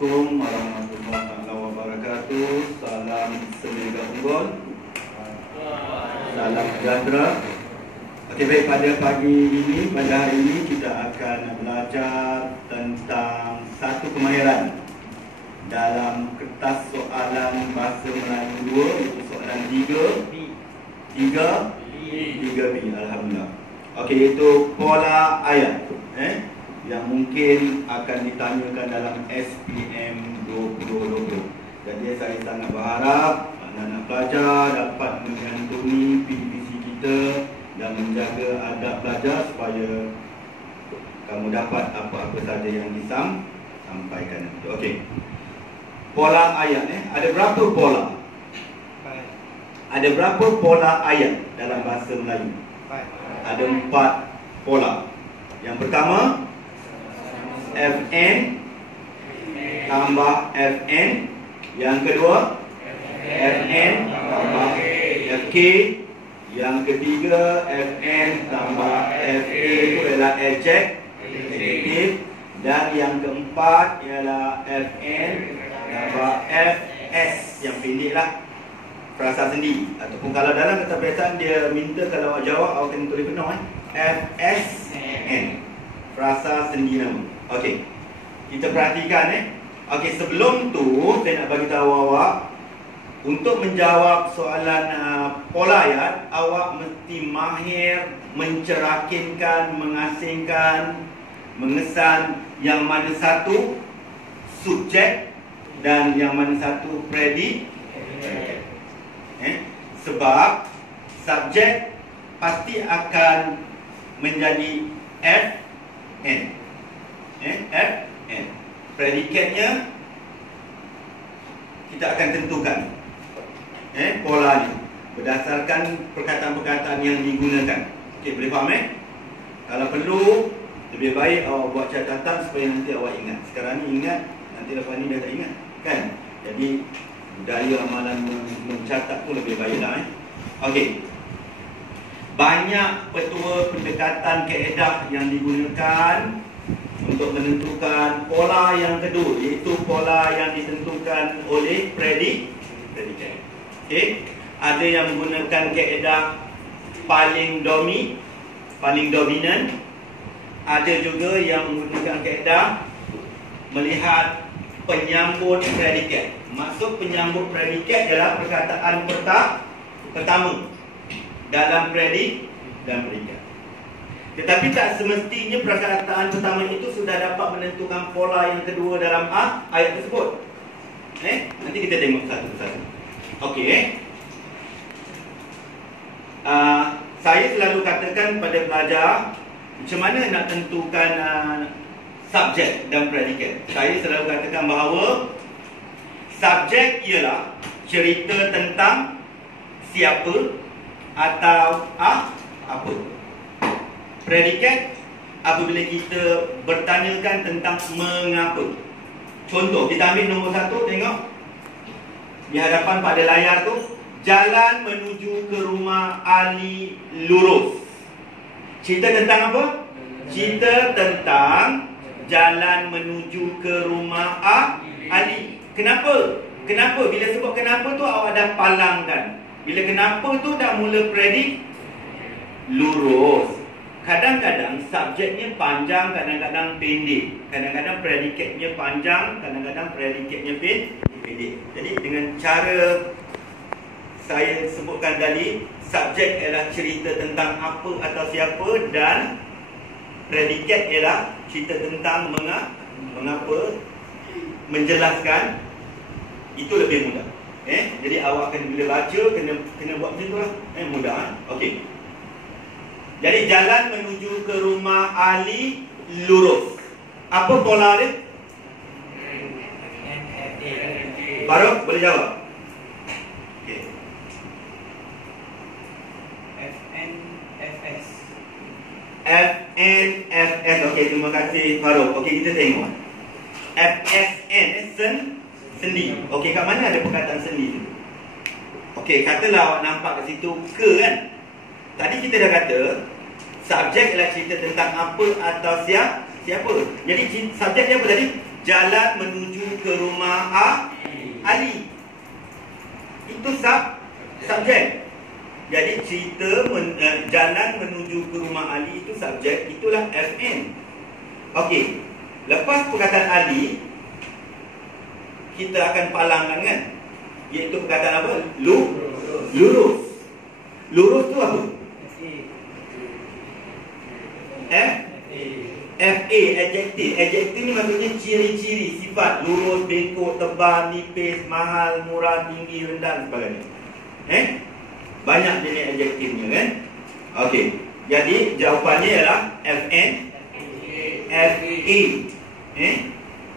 Assalamualaikum warahmatullahi wabarakatuh. Salam sejahtera unggul. Salam sejahtera. Okey, baik, pada pagi ini, pada hari ini kita akan belajar tentang satu kemahiran dalam kertas soalan bahasa Melayu 2, iaitu soalan 3B. Alhamdulillah. Okey, iaitu pola ayat yang mungkin akan ditanyakan dalam SPM 2020. Jadi saya sangat berharap anak-anak pelajar dapat menyantuni PDPC kita dan menjaga adab belajar supaya kamu dapat apa-apa saja yang disampaikan. Okey. Pola ayat ada berapa pola? Ada berapa pola ayat dalam bahasa Melayu? Ada 4 pola. Yang pertama, Fn tambah Fn. Yang kedua, Fn tambah Fk. Yang ketiga, Fn tambah Fa, itu adalah adjektif. Dan yang keempat ialah Fn tambah Fs, yang pendek lah, frasa sendi. Ataupun kalau dalam keterbiasaan dia minta kalau awak jawab, awak kena tulis penuh FSN, frasa sendi nama. Okey, kita perhatikan Okey, sebelum tu saya nak bagi tahu awak, untuk menjawab soalan pola ayat, awak mesti mahir mencerakinkan, mengasingkan, mengesan yang mana satu subjek dan yang mana satu predikat. Sebab subjek pasti akan menjadi Fn. Fn. Predikatnya kita akan tentukan polanya berdasarkan perkataan-perkataan yang digunakan. Okey, boleh faham Kalau perlu, lebih baik awak buat catatan supaya nanti awak ingat. Sekarang ni ingat, nanti lepas ni dah tak ingat, kan? Jadi budaya amalan mencatat pun lebih baiklah. Okey. Banyak petua pendekatan kaedah yang digunakan untuk menentukan pola yang kedua, iaitu pola yang ditentukan oleh predikat. Okey. Ada yang menggunakan kaedah paling dominan. Ada juga yang menggunakan kaedah melihat penyambut predikat. Maksud penyambut predikat adalah perkataan pertama dalam predik dan predikat. Tetapi tak semestinya perkataan pertama itu sudah dapat menentukan pola yang kedua dalam ayat tersebut. Nanti kita tengok satu persatu. Okey. Saya selalu katakan pada pelajar, macam mana nak tentukan subjek dan predikat. Saya selalu katakan bahawa subjek ialah cerita tentang siapa atau apa. Predikat apabila kita bertanyakan tentang mengapa. Contoh, kita ambil nombor 1, tengok di hadapan pada layar tu, jalan menuju ke rumah Ali lurus. Cerita tentang apa? Cerita tentang jalan menuju ke rumah Ali. Kenapa? Bila sebut kenapa tu awak dah palangkan. Bila kenapa tu dah mula predik lurus. Kadang-kadang subjeknya panjang, kadang-kadang pendek. Kadang-kadang predikatnya panjang, kadang-kadang predikatnya pendek. Jadi dengan cara saya sebutkan tadi, subjek ialah cerita tentang apa atau siapa, dan predikat ialah cerita tentang mengapa, menjelaskan. Itu lebih mudah. Jadi awak bila baca kena buat macam tu lah. Mudah. Okey. Jadi jalan menuju ke rumah Ali lurus. Apa pola dia? Baru boleh jawab. Okey. FNFS. FNFS. Okey, terima kasih Farouk. Okey, kita tengok. FSN sendi. Okey, kat mana ada perkataan sendi tu? Okey, katalah awak nampak kat situ ke kan? Tadi kita dah kata subjek ialah cerita tentang apa atau siapa. Jadi subjek dia apa tadi? jalan menuju ke rumah Ali. Itu subjek. Jadi cerita jalan menuju ke rumah Ali itu subjek, itulah FN. Okey. Lepas perkataan Ali, kita akan palangkan kan, iaitu perkataan apa? Lurus. Lurus tu apa? FA, adjektif. Adjektif ni maksudnya ciri-ciri, sifat. Lurus, bengkok, tebal, nipis, mahal, murah, tinggi, rendah dan sebagainya. Banyak jenis adjektifnya kan. Okey. Jadi jawapannya ialah FN, FA.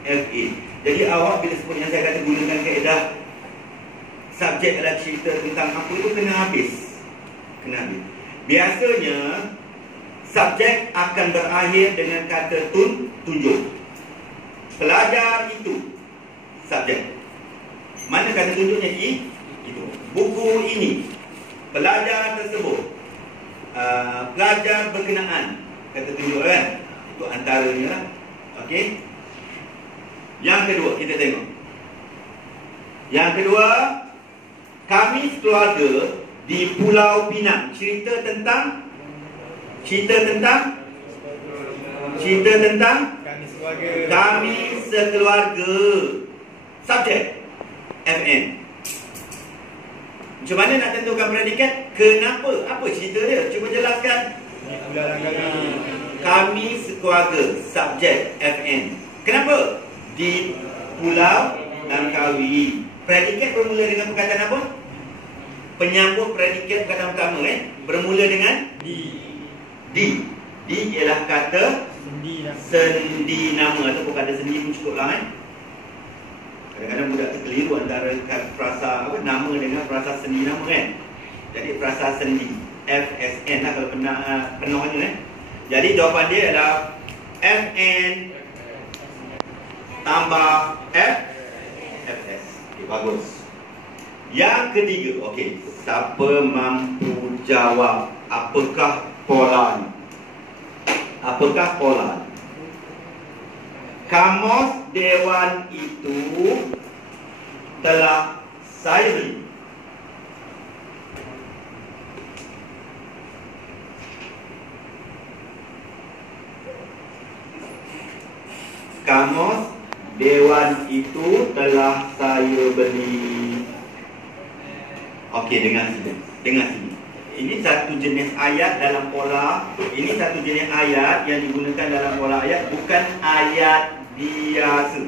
FA. Jadi awak bila sebut yang saya kata gunakan kaedah subjek adalah cerita tentang apa itu, kena habis. Biasanya subjek akan berakhir dengan kata tunjuk. Pelajar itu subjek. Mana kata tunjuknya? Itu. Buku ini. Pelajar tersebut. Pelajar berkenaan. Kata tunjuk kan? Itu antaranya. Okey. Yang kedua kita tengok. Yang kedua, kami sekeluarga di Pulau Pinang. Cerita tentang kami sekeluarga. Subjek FN. Macam mana nak tentukan predikat? Kenapa? Apa cerita dia? Cuba jelaskan. Kami sekeluarga. Subjek FN. Kenapa? Di Pulau Langkawi. Predikat bermula dengan perkataan apa? Penyambung predikat perkataan utama bermula dengan di. Di ialah kata sendi nama ataupun kata sendi pun cukup lah Kadang-kadang budak terkeliru antara frasa nama dengan frasa sendi nama kan. Jadi frasa sendi FSN lah kalau penuhnya Jadi jawapan dia adalah FN tambah FS. Okay, bagus. Yang ketiga, okey, siapa mampu jawab apakah polanya? Apakah pola? Kamus Dewan itu telah saya beli. Kamus Dewan itu telah saya beli. Okey, dengar sini. Ini satu jenis ayat dalam pola. Ini satu jenis ayat yang digunakan dalam pola ayat, bukan ayat biasa.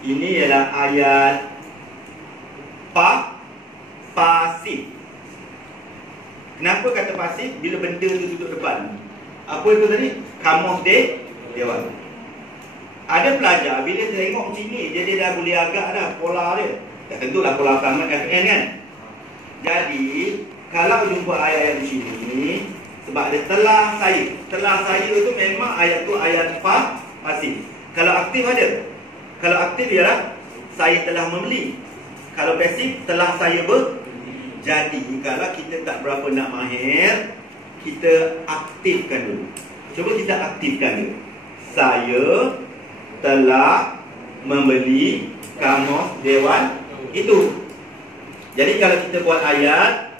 Ini ialah ayat pasif. Kenapa kata pasif? Bila benda tu duduk depan. Apa itu tadi? Kamus Dewan. Ada pelajar bila tengok macam ni, dia dah boleh agak dah pola dia. Tentulah pola utama FN kan. Jadi kalau jumpa ayat di sini, sebab dia telah saya itu memang ayat tu ayat pasif. Kalau aktif ada. Kalau aktif ialah saya telah membeli. Kalau pasif telah saya Jadi kalau kita tak berapa nak mahir, kita aktifkan dulu. Cuba kita aktifkan dulu. Saya telah membeli kamus Dewan itu. Jadi kalau kita buat ayat,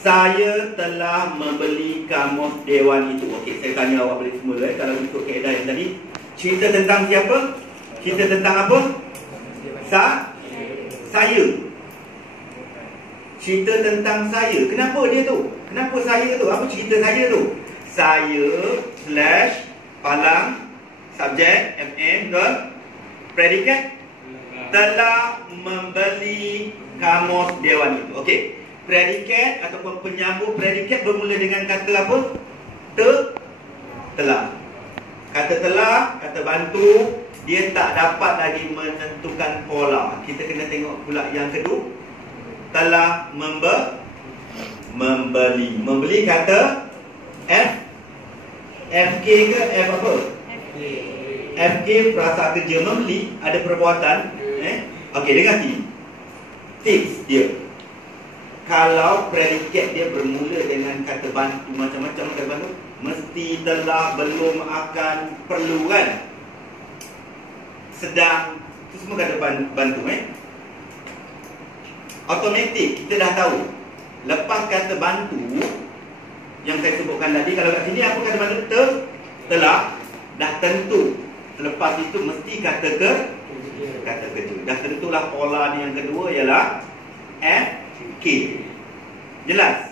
saya telah membeli kamus Dewan itu. Okey, saya tanya awak balik semula kalau ikut kaedah yang tadi. Cerita tentang siapa? Cerita tentang apa? Saya. Cerita tentang saya. Kenapa dia tu? Kenapa saya tu? Apa cerita saya tu? Saya / palang subjek FN dan predikat telah membeli kamus Dewan itu. Okey. Predikat ataupun penyambung predikat bermula dengan kata apa? Telah. Kata telah, kata bantu, dia tak dapat lagi menentukan pola. Kita kena tengok pula yang kedua. Telah membeli. Membeli kata FK ke F apa? FK perasa kerja membeli, ada perbuatan. Okey, dengar sini. Tips dia. Kalau predikat dia bermula dengan kata bantu, macam-macam kata bantu, mesti telah, belum, akan, perlu kan? sedang, itu semua kata bantu. Automatik, kita dah tahu. Lepas kata bantu yang saya sebutkan tadi, kalau kat sini apa kata bantu? Telah, dah tentu. Lepas itu mesti kata kerja. Dah tentulah pola ni yang kedua ialah FK. Jelas?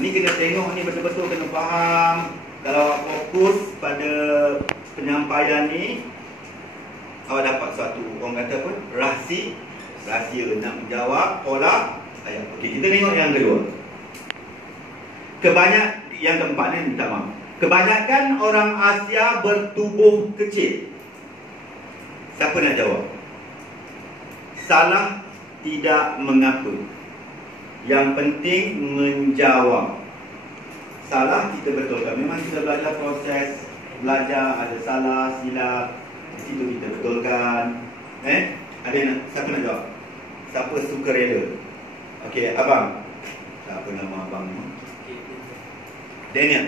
Ni kena tengok ni betul-betul kena faham. Kalau fokus pada penyampaian ni, awak dapat satu, orang kata apa? Rahsia nak menjawab pola ayat. Okey, kita tengok yang kedua. Yang keempat ni minta maaf. Kebanyakan orang Asia bertubuh kecil. Siapa nak jawab? Salah, tidak mengapa. Yang penting menjawab. Salah kita betulkan. Memang kita belajar proses belajar, ada salah, silap. Di situ kita betulkan. Ada siapa nak jawab? Siapa sukarela? Okey, abang. Apa nama abang ni? Daniel.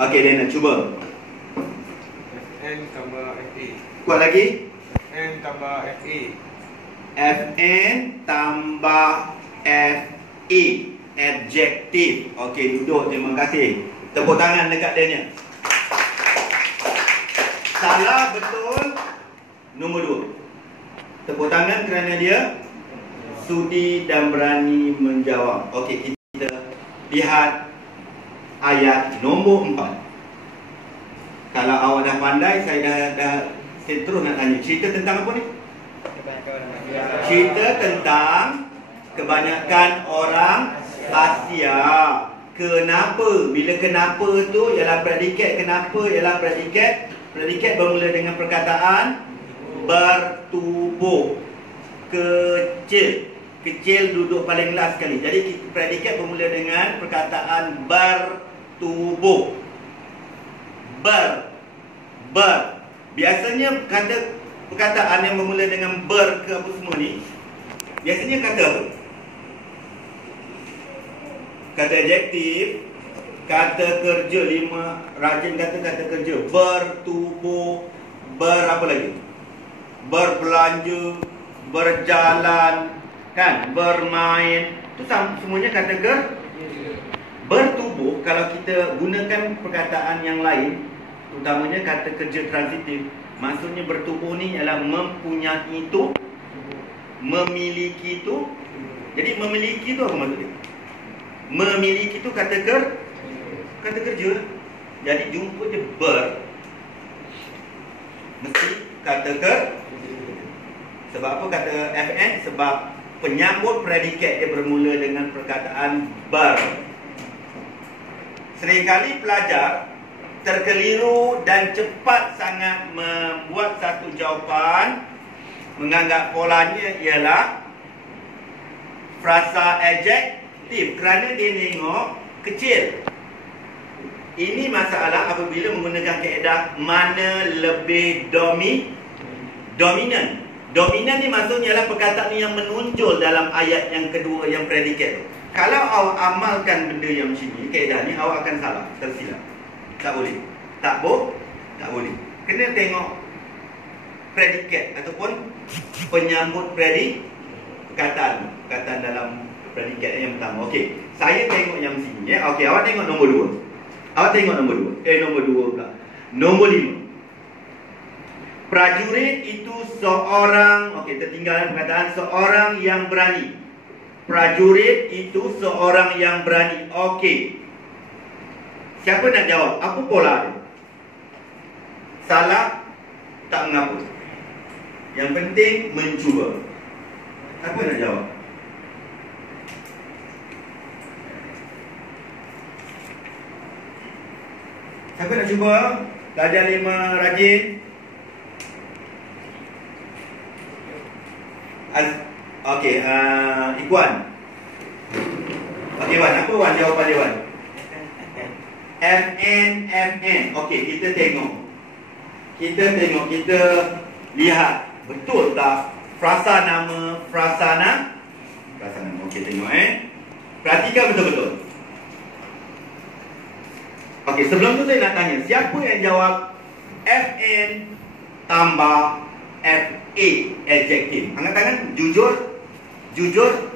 Okey, Daniel, cuba. FN tambah FA. Kuat lagi? FN tambah FA. FN tambah FE. Adjektif. Okey, duduk. Terima kasih. Tepuk tangan dekat Daniel. Salah betul. Nombor 2. Tepuk tangan kerana dia sudi dan berani menjawab. Okey, kita lihat ayat nombor 4. Kalau awak dah pandai, saya terus nak tanya. Cerita tentang apa ni? Cerita tentang kebanyakan orang Asia. Kenapa? Bila kenapa tu ialah predikat. Kenapa ialah predikat? Predikat bermula dengan perkataan bertubuh. Kecil duduk paling last sekali. Jadi predikat bermula dengan perkataan bertubuh. Biasanya perkataan yang bermula dengan ber ke apa semua ni, biasanya kata apa? Kata adjektif, kata kerja. 5 rajin kata kerja. Bertubuh, apa lagi? Berbelanja, berjalan, kan? Bermain. Itu semuanya kata bertubuh. Kalau kita gunakan perkataan yang lain, utamanya kata kerja transitif, maksudnya bertubuh ni ialah mempunyai itu, memiliki itu. Jadi memiliki itu apa maksudnya? Memiliki itu kata kerja. Jadi jumpa je mesti kata sebab apa kata FN? Sebab penyambut predikat dia bermula dengan perkataan ber. Seringkali pelajar terkeliru dan cepat sangat membuat satu jawapan, menganggap polanya ialah frasa adjektif kerana dia tengok kecil. Ini masalah apabila menggunakan kaedah mana lebih dominan. Dominan ni maksudnya ialah perkataan yang menonjol dalam ayat yang kedua yang predikat tu. Kalau awak amalkan benda yang macam ni, kaedah ni, awak akan salah, tersilap. Tak boleh. Tak boleh. Kena tengok predikat ataupun penyambut perkataan dalam predikat yang pertama. Okey, saya tengok yang sini ya. Okey, awak tengok nombor 2. Nombor 2 pula. Nombor 5. Prajurit itu seorang, okey, tertinggal perkataan seorang yang berani. Prajurit itu seorang yang berani. Okey. Siapa nak jawab? Apa pola dia? Salah, tak mengapa. Yang penting mencuba. Siapa nak jawab? Siapa nak cuba? Pelajar 5 rajin. Okey, Ikhwan. Okey, Wan, apa Wan jawapan dia, Wan? FN. Okey, kita tengok. Kita lihat betul tak frasa nama, frasa nama. Okey, tengok perhatikan betul-betul. Okey, sebelum tu saya nak tanya, siapa yang jawab FN tambah FA, adjektif. Angkat tangan. Jujur. Jujur.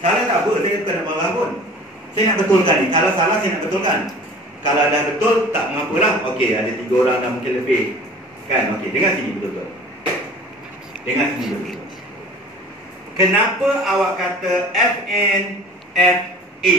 Salah tak apa, saya bukan nak marah pun. Saya nak betulkan ni. Kalau salah, saya nak betulkan. Kalau dah betul, tak mengapalah. Okey, ada 3 orang dah mungkin lebih. Kan? Okey, dengar sini betul-betul. Dengar sini betul-betul. Kenapa awak kata FN, FA?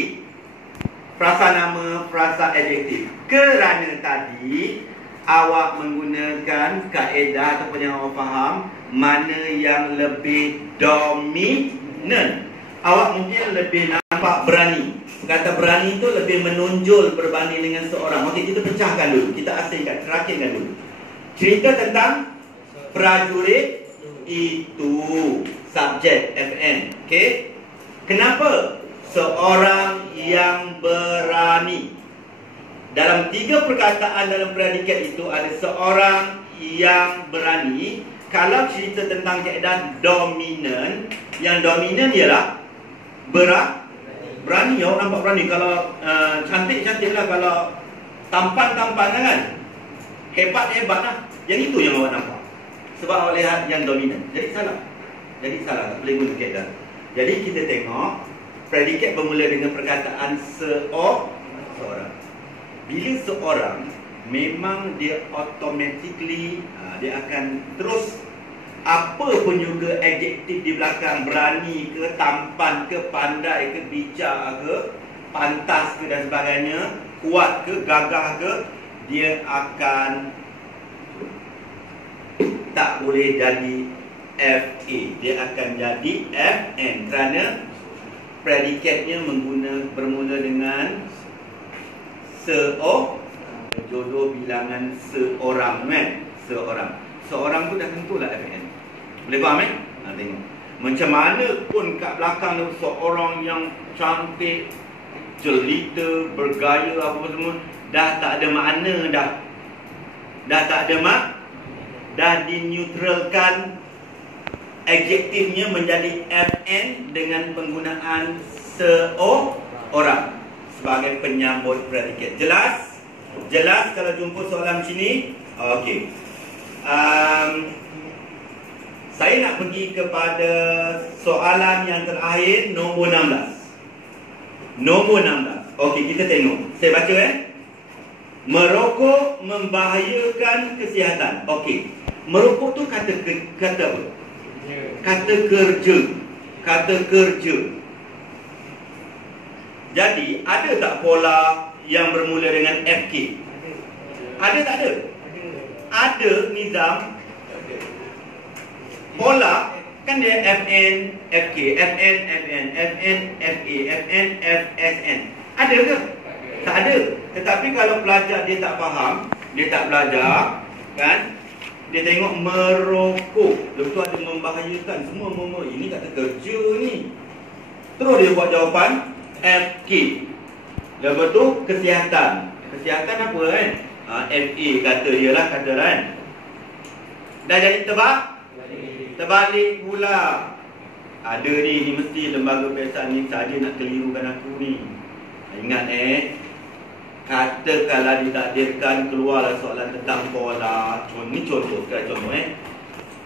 Frasa nama, frasa adjektif. Kerana tadi awak menggunakan kaedah ataupun yang awak faham mana yang lebih dominan. Awak mungkin lebih nampak berani. Kata berani itu lebih menonjol berbanding dengan seorang. Okey, kita pecahkan dulu. Kita asingkan, rakitkan dulu. Cerita tentang prajurit itu subjek FN. Okey. Kenapa? Seorang yang berani. Dalam 3 perkataan dalam predikat itu ada seorang yang berani. Kalau cerita tentang kaedah dominan, yang dominan ialah berani. Awak nampak berani. Kalau cantik-cantik lah. Kalau tampan-tampan kan, hebat-hebat lah. Yang itu yang awak nampak. Sebab awak lihat yang dominan. Jadi salah. Tak boleh guna kaedah. Jadi kita tengok predikat bermula dengan perkataan seorang. Bila seorang, memang dia automatically dia akan terus apa pun juga adjektif di belakang, berani ke, tampan ke, pandai ke, bijak ke, pantas ke dan sebagainya, kuat ke, gagah ke, dia akan tak boleh jadi FA. Dia akan jadi FN kerana predikatnya bermula dengan jodoh bilangan seorang kan? Seorang tu dah tentulah FN. Boleh faham tengok. Macam mana pun kat belakang tu seorang yang cantik, jelita, bergaya apa semua, dah tak ada makna dah. Dah tak ada dah dineutralkan adjektifnya menjadi FN dengan penggunaan seorang sebagai penyambut predikat. Jelas? Jelas kalau jumpa soalan sini? Okey. Saya nak pergi kepada soalan yang terakhir, nombor 16. Nombor 16. Okey, kita tengok. Saya baca Merokok membahayakan kesihatan. Okey. Merokok tu kata apa? Kata kerja. Kata kerja. Jadi, ada tak pola yang bermula dengan FK? Ada tak ada? Ada, Nizam. Pola kan dia FN, FK, FN, FN, FN, FA, FN, FSN. Ada ke? Tak ada. Tetapi kalau pelajar dia tak faham, dia tak belajar, kan? Dia tengok merokok, lepas tu ada membahayakan, semua ini kata kerja ni. Terus dia buat jawapan FK. Lepas tu kesihatan. Kesihatan apa kan? FA kata dia lah, kata kan. Dah jadi terbalik pula. Ada ni mesti lembaga peraksaan ni saja nak kelirukan aku ni. Ingat katakanlah ditakdirkan keluarlah soalan tentang pola. Ni contoh sekali contoh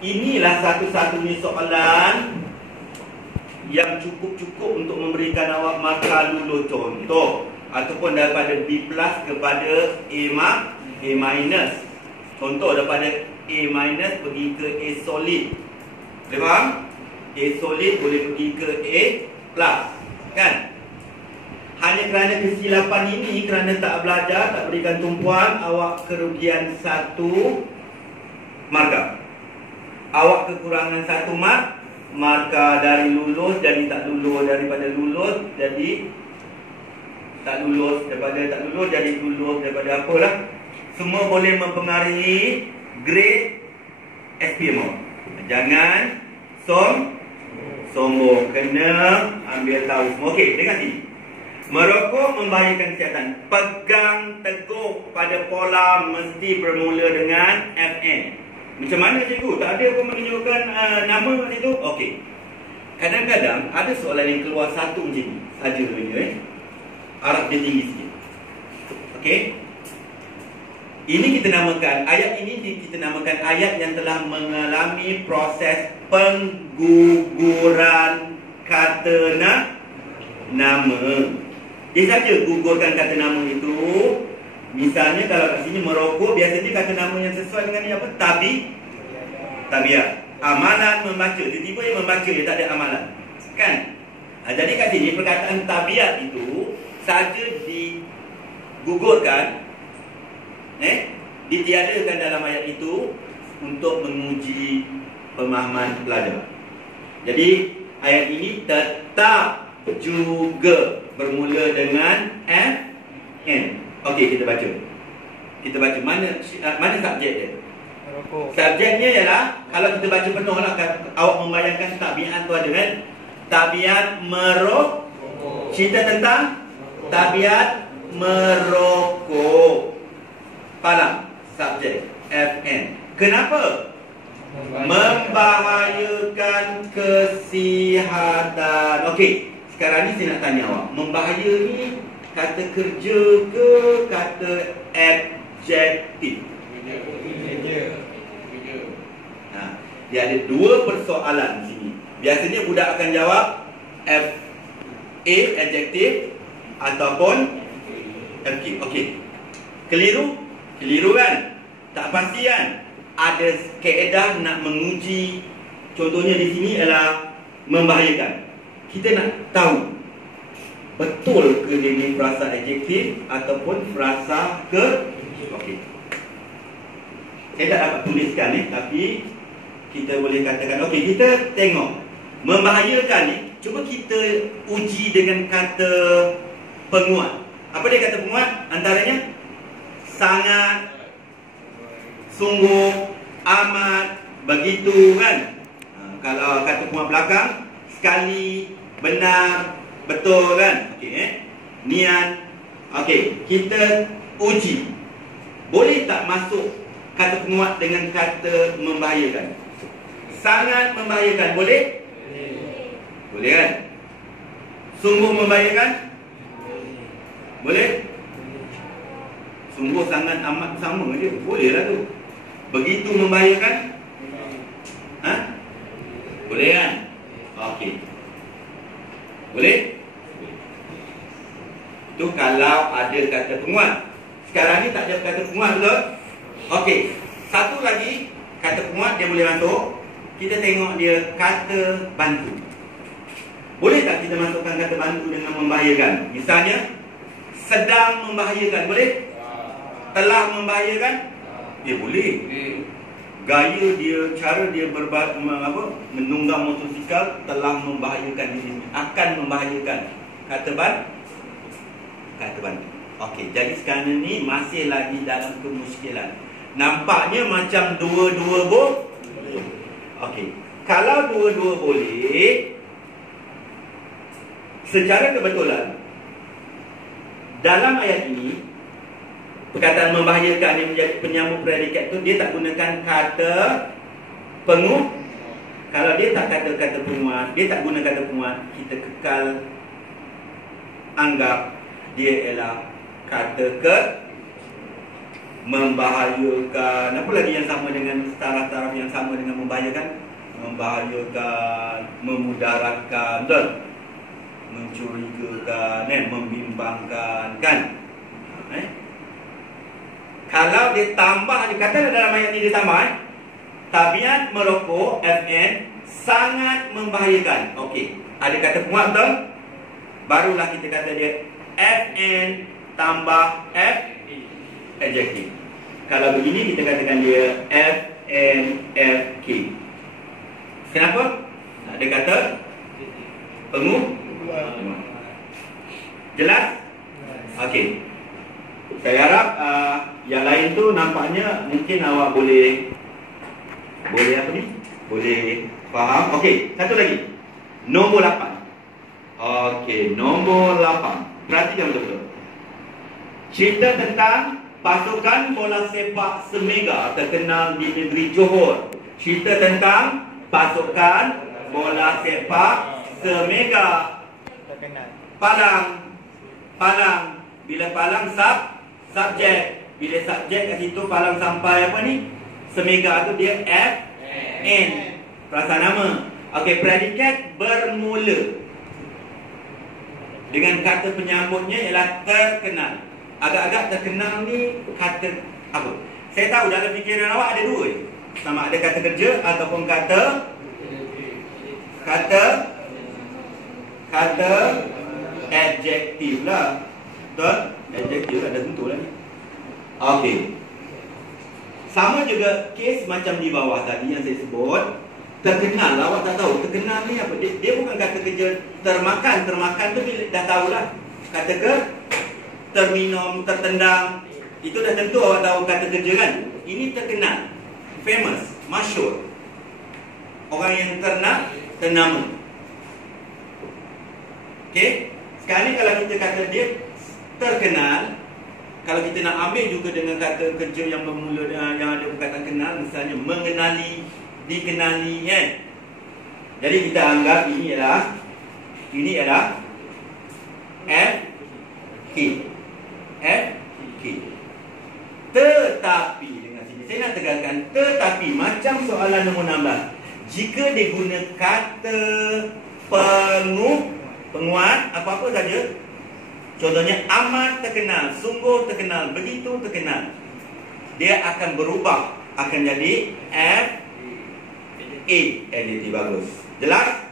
Inilah satu-satunya soalan yang cukup-cukup untuk memberikan awak markah lulus contoh. Ataupun daripada B+ kepada A-. Contoh daripada A- pergi ke A solid. Boleh faham? A solid boleh pergi ke A+. Kan? Hanya kerana kesilapan ini, kerana tak belajar, tak berikan tumpuan, awak kerugian 1 markah. Awak kekurangan 1 markah dari lulus jadi tak lulus, daripada lulus jadi tak lulus, daripada tak lulus jadi lulus, daripada apalah. Semua boleh mempengaruhi grade SPM. Jangan sombong, kena ambil tahu semua. Okey, dengar sini. Merokok membahayakan kesihatan. Pegang teguh pada pola mesti bermula dengan FN. Macam mana cikgu? Tak ada pun menunjukkan nama itu. Okey. Kadang-kadang ada soalan yang keluar satu macam ni saja. Arah dia tinggi sikit. Okey. Ini kita namakan, ayat ini kita namakan ayat yang telah mengalami proses pengguguran kata nama. Dia saja gugurkan kata nama itu. Misalnya kalau kat sini merokok, biasanya kata nama yang sesuai dengan apa? Tabiat. Amalan membaca. Tiba-tiba dia membaca, dia tak ada amalan. Kan? Jadi kat sini perkataan tabiat itu saja digugurkan, ditiadakan dalam ayat itu untuk menguji pemahaman pelajar. Jadi ayat ini tetap juga bermula dengan N. Okey, kita baca. Kita baca mana subjek dia? Merokok. Subjeknya ialah, kalau kita baca penuh lah, awak membayangkan tabiat tu ada kan? Tabiat merokok. Cerita tentang tabiat merokok. Faham? Subjek FN. Kenapa? Membahayakan kesihatan. Okey, sekarang ni saya nak tanya awak, membahaya ni kata kerja ke kata adjektif? Dia ada dua persoalan di sini. Biasanya budak akan jawab FA adjektif ataupun FK. Okey. Keliru kan? Tak pasti kan? Ada kaedah nak menguji. Contohnya di sini adalah membahayakan. Kita nak tahu betul ke dia ni frasa adjektif ataupun frasa ke. Okey. Saya tak dapat tuliskan ni, tapi kita boleh katakan. Okey, kita tengok membahayakan ni. Cuba kita uji dengan kata penguat. Apa dia kata penguat? Antaranya sangat, sungguh, amat, begitu kan. Kalau kata penguat belakang, sekali, benar, betul kan. Okey, niat. Okey, kita uji. Boleh tak masuk kata penguat dengan kata membahayakan? Sangat membahayakan, boleh? Boleh kan? Sungguh membahayakan? Boleh? Sungguh, sangat, amat sama je. Boleh lah tu. Begitu membahayakan? Boleh kan? Okey. Boleh? Itu kalau ada kata penguat. Sekarang ni tak ada kata penguat, betul? Okey. Satu lagi kata penguat dia boleh masuk. Kita tengok dia kata bantu. Boleh tak kita masukkan kata bantu dengan membahayakan? Misalnya sedang membahayakan, boleh? Telah membahayakan? Dia boleh. Gaya dia, cara dia menunggang motosikal telah membahayakan diri, akan membahayakan. Kata bantu. Okey, jadi sekarang ni masih lagi dalam kemuskilan. Nampaknya macam dua-dua boleh. Okey, kalau dua-dua boleh, secara kebetulan dalam ayat ini perkataan membahayakan yang menjadi penyambung predikat tu, dia tak gunakan kata penguat. Kalau dia tak kata penguat, dia tak guna kata penguat, kita kekal anggap dia ialah kata ke membahayakan. Apa lagi yang sama dengan taraf-taraf yang sama dengan membahayakan? Membahayakan, memudaratkan, betul? Mencurigakan, membimbangkan, kan? Kalau dia tambah, dia kata dalam ayat ni dia tambah, tabiat merokok, FN, sangat membahayakan. Okey, ada kata penguat, betul? Barulah kita kata dia FN tambah F adjektif. Kalau begini kita katakan dia FNFK. Kenapa? Ada kata penguat. Jelas? Okey. Saya harap yang lain tu nampaknya mungkin awak boleh apa ni? Boleh faham. Okey, satu lagi. Nombor 8. Okey, nombor 8. Perhatikan betul-betul. Cerita tentang pasukan bola sepak Semega terkenal di negeri Johor. Cerita tentang pasukan bola sepak Semega. Terkenal. Palang. Bila palang subjek. Bila subjek kat situ palang sampai apa ni? Semega tu dia N. Perasaan nama. Okey, predikat bermula dengan kata penyambutnya ialah terkenal. Agak-agak terkenal ni kata apa? Saya tahu dalam fikiran awak ada dua je. Sama ada kata kerja ataupun kata adjektif lah. Betul? Adjektif lah, dah tentu lah ni. Okey. Sama juga kes macam di bawah tadi yang saya sebut. Terkenal, awak tak tahu terkenal ni apa? Dia bukan kata kerja termakan. Termakan tu dah tahulah. Kata ke terminum, tertendang, itu dah tentu awak tahu kata kerja kan. Ini terkenal, famous, masyhur. Orang yang ternama. Okey. Sekarang ni kalau kita kata dia terkenal, kalau kita nak ambil juga dengan kata kerja yang bermula yang ada perkataan kenal, misalnya mengenali, dikenali, kan? Jadi kita anggap ini adalah FK. Tetapi dengan sini saya nak tegaskan, tetapi macam soalan nombor 16, jika dia guna kata penguat apa-apa saja, contohnya amat terkenal, sungguh terkenal, begitu terkenal, dia akan berubah, akan jadi adjektif. Bagus. Jelas?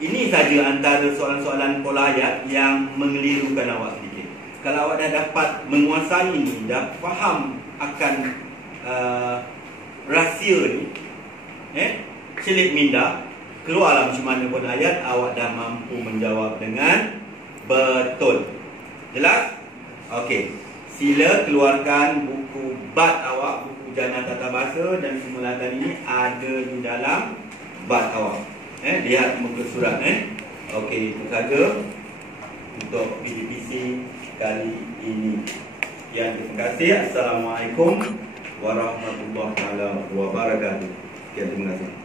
Ini saja antara soalan-soalan pola ayat yang mengelirukan awak sedikit. Kalau awak dah dapat menguasai ini, dah faham akan rahsia ni, celik minda, keluarlah macam mana pun ayat, awak dah mampu menjawab dengan betul. Jelas? Okey. Sila keluarkan buku bat awak, buku jana tata bahasa dan simulatan ini ada di dalam bat awak. Lihat muka surat. Okey, itu saja untuk PDPC kali ini. Ya, terima kasih. Assalamualaikum warahmatullahi wabarakatuh. Terima kasih.